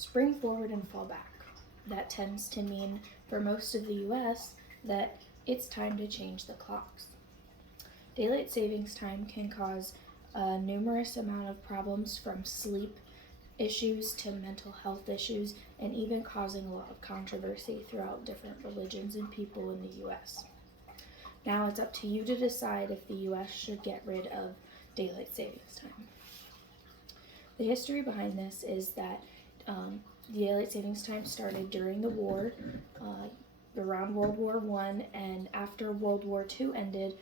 spring forward and fall back. That tends to mean, for most of the US, that it's time to change the clocks. Daylight savings time can cause a numerous amount of problems, from sleep issues to mental health issues, and even causing a lot of controversy throughout different religions and people in the US. Now it's up to you to decide if the US should get rid of daylight savings time. The history behind this is that daylight savings time started during the war, around World War I, and after World War II ended,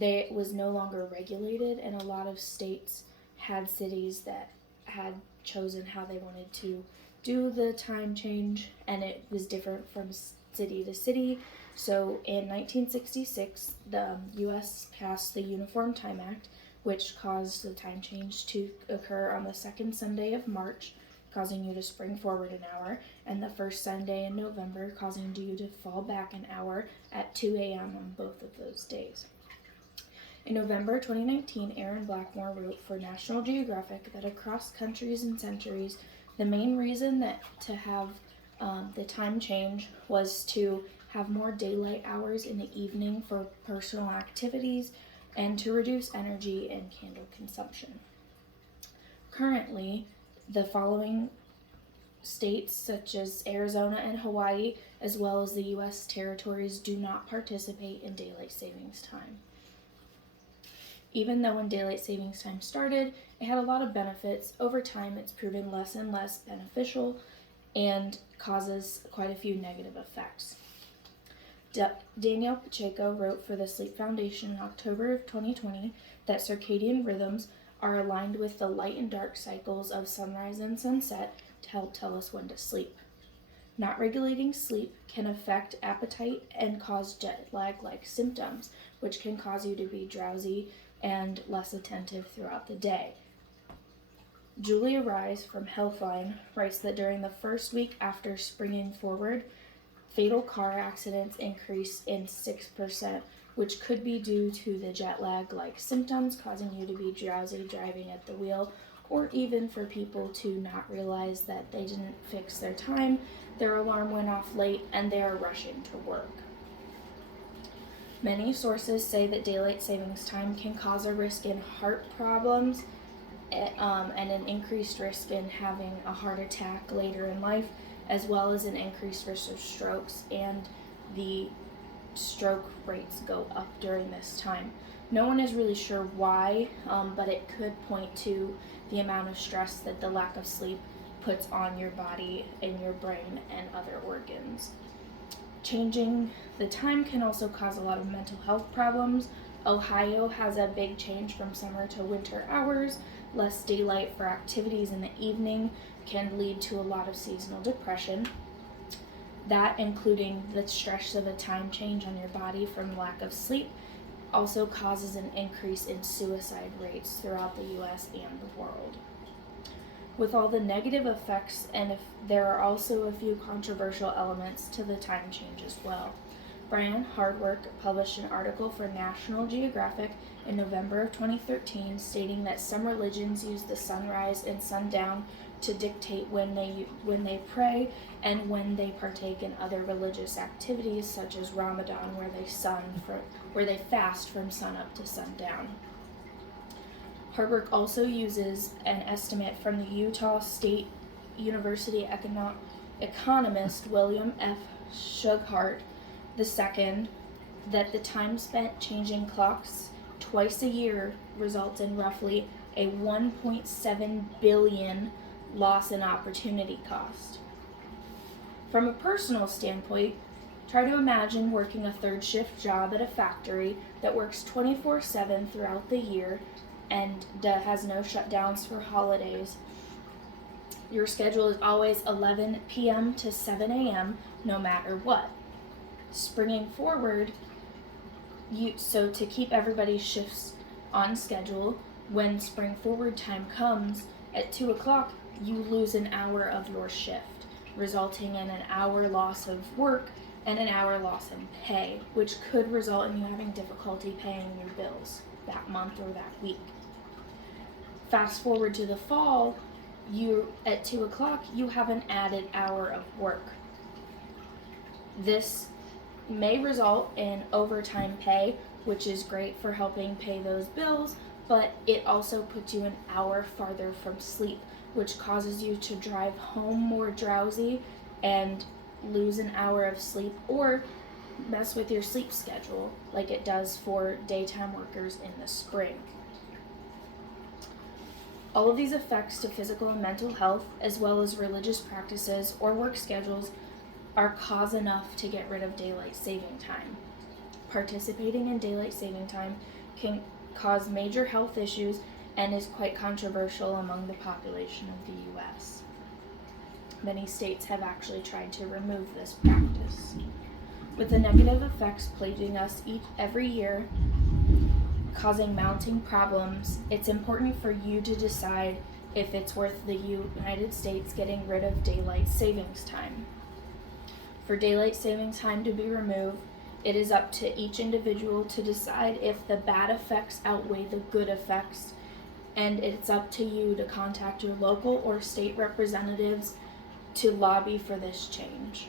it was no longer regulated, and a lot of states had cities that had chosen how they wanted to do the time change, and it was different from city to city. So in 1966, the U.S. passed the Uniform Time Act, which caused the time change to occur on the second Sunday of March, causing you to spring forward an hour, and the first Sunday in November, causing you to fall back an hour at 2 a.m. on both of those days. In November 2019, Aaron Blackmore wrote for National Geographic that across countries and centuries, the main reason that to have the time change was to have more daylight hours in the evening for personal activities and to reduce energy and candle consumption. Currently, the following states, such as Arizona and Hawaii, as well as the U.S. territories, do not participate in daylight savings time. Even though when daylight savings time started, it had a lot of benefits, over time it's proven less and less beneficial and causes quite a few negative effects. Danielle Pacheco wrote for the Sleep Foundation in October of 2020 that circadian rhythms are aligned with the light and dark cycles of sunrise and sunset to help tell us when to sleep. Not regulating sleep can affect appetite and cause jet lag-like symptoms, which can cause you to be drowsy and less attentive throughout the day. Julia Rise from Healthline writes that during the first week after springing forward, fatal car accidents increase in 6%, which could be due to the jet lag-like symptoms causing you to be drowsy driving at the wheel, or even for people to not realize that they didn't fix their time, their alarm went off late, and they are rushing to work. Many sources say that daylight savings time can cause a risk in heart problems and an increased risk in having a heart attack later in life, as well as an increased risk of strokes, and the stroke rates go up during this time. No one is really sure why, but it could point to the amount of stress that the lack of sleep puts on your body and your brain and other organs. Changing the time can also cause a lot of mental health problems. Ohio has a big change from summer to winter hours. Less daylight for activities in the evening can lead to a lot of seasonal depression. That, including the stress of a time change on your body from lack of sleep, also causes an increase in suicide rates throughout the U.S. and the world. With all the negative effects, and if there are also a few controversial elements to the time change as well. Brian Hardwork published an article for National Geographic in November of 2013 stating that some religions use the sunrise and sundown to dictate when they pray and when they partake in other religious activities, such as Ramadan, where they fast from sunup to sundown. Hardwork also uses an estimate from the Utah State University economist William F. Shughart II that the time spent changing clocks twice a year results in roughly a 1.7 billion loss in opportunity cost. From a personal standpoint, try to imagine working a third shift job at a factory that works 24/7 throughout the year and has no shutdowns for holidays. Your schedule is always 11 p.m. to 7 a.m. no matter what. Springing forward, so to keep everybody's shifts on schedule, when spring forward time comes at 2 o'clock, you lose an hour of your shift, resulting in an hour loss of work and an hour loss in pay, which could result in you having difficulty paying your bills that month or that week. Fast forward to the fall, at 2 o'clock, you have an added hour of work. This may result in overtime pay, which is great for helping pay those bills, but it also puts you an hour farther from sleep, which causes you to drive home more drowsy and lose an hour of sleep, or mess with your sleep schedule like it does for daytime workers in the spring. All of these effects to physical and mental health, as well as religious practices or work schedules, are cause enough to get rid of daylight saving time. Participating in daylight saving time can cause major health issues and is quite controversial among the population of the U.S. Many states have actually tried to remove this practice. With the negative effects plaguing us every year, causing mounting problems, it's important for you to decide if it's worth the United States getting rid of daylight savings time. For daylight savings time to be removed, it is up to each individual to decide if the bad effects outweigh the good effects, and it's up to you to contact your local or state representatives to lobby for this change.